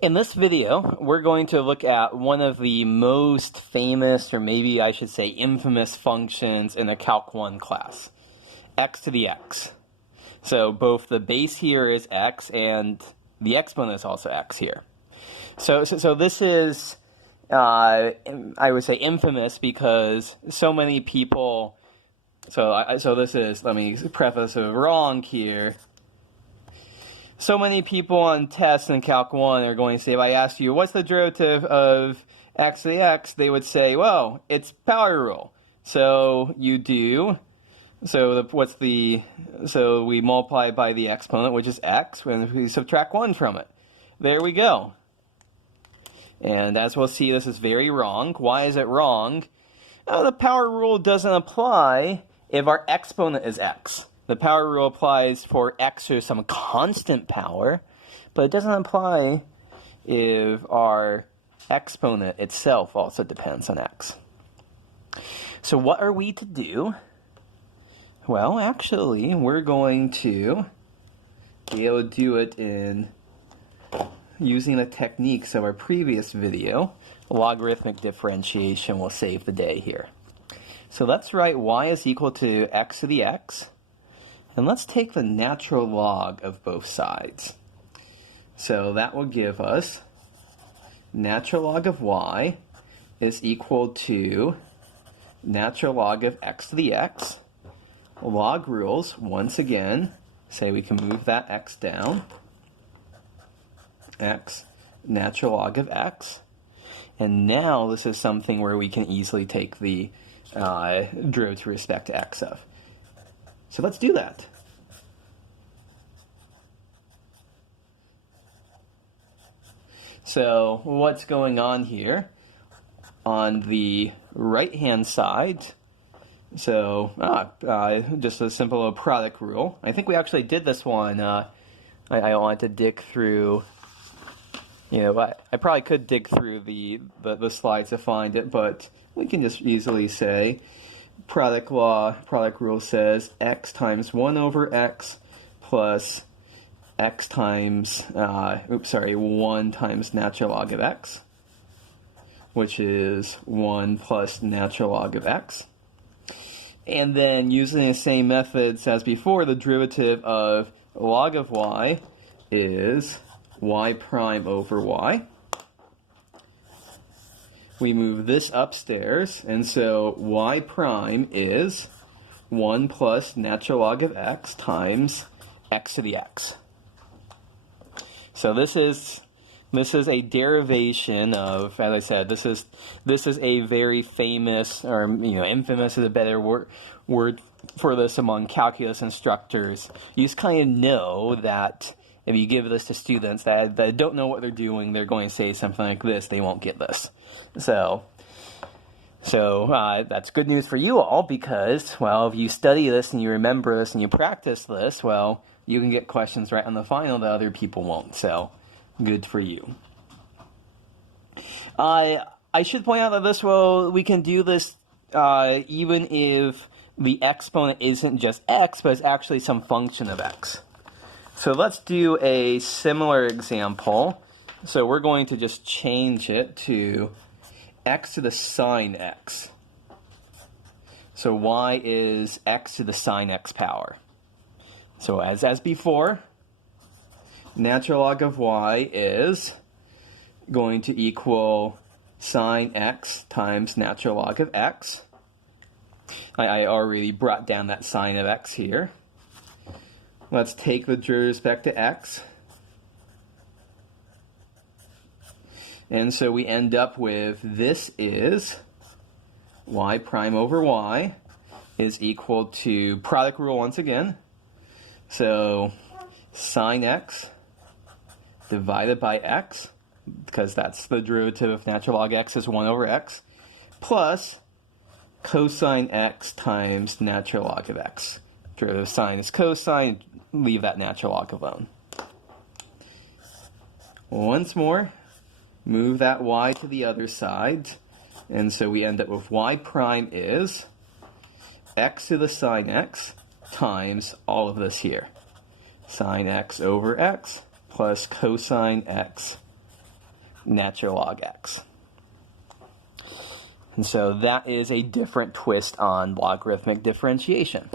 In this video, we're going to look at one of the most famous, or maybe I should say infamous functions in a Calc 1 class, x to the x. So both the base here is x and the exponent is also x here. So this is, I would say infamous because so many people, so this is, let me preface it wrong here. So many people on tests in Calc 1 are going to say, if I ask you, what's the derivative of x to the x, they would say, well, it's power rule. So you do, so we multiply by the exponent, which is x, and we subtract 1 from it. There we go. And as we'll see, this is very wrong. Why is it wrong? The power rule doesn't apply if our exponent is x. The power rule applies for x or some constant power, but it doesn't apply if our exponent itself also depends on x. So what are we to do? Well, actually, we're going to be able to do it in using the techniques of our previous video. Logarithmic differentiation will save the day here. So let's write y is equal to x to the x. And let's take the natural log of both sides. So that will give us natural log of y is equal to natural log of x to the x. Log rules, once again, say we can move that x down. X, natural log of x. And now this is something where we can easily take the derivative with respect to x of. So let's do that. So what's going on here? On the right-hand side, so just a simple little product rule. I think we actually did this one. I wanted to dig through, I probably could dig through the slides to find it, but we can just easily say product rule says x times 1 over x plus x times, 1 times natural log of x, which is 1 plus natural log of x. And then using the same methods as before, the derivative of log of y is y prime over y. We move this upstairs, and so y prime is 1 plus natural log of x times x to the x. So this is a derivation of, as I said, this is a very famous, or infamous is a better word for this among calculus instructors. You just kind of know that if you give this to students that don't know what they're doing, they're going to say something like this, they won't get this. So that's good news for you all because, well, if you study this and you remember this and you practice this, well, you can get questions right on the final that other people won't. So good for you. I should point out that we can do this even if the exponent isn't just x, but it's actually some function of x. So let's do a similar example. So we're going to just change it to x to the sine x. So y is x to the sine x power. So as before, natural log of y is going to equal sine x times natural log of x. I already brought down that sine of x here. Let's take the derivative with respect to x. And so we end up with this is y prime over y is equal to product rule once again. So sine x divided by x, because that's the derivative of natural log x is 1 over x, plus cosine x times natural log of x. Derivative of sine is cosine, leave that natural log alone. Once more, move that y to the other side, and so we end up with y prime is x to the sine x times all of this here. Sine x over x plus cosine x natural log x. And so that is a different twist on logarithmic differentiation.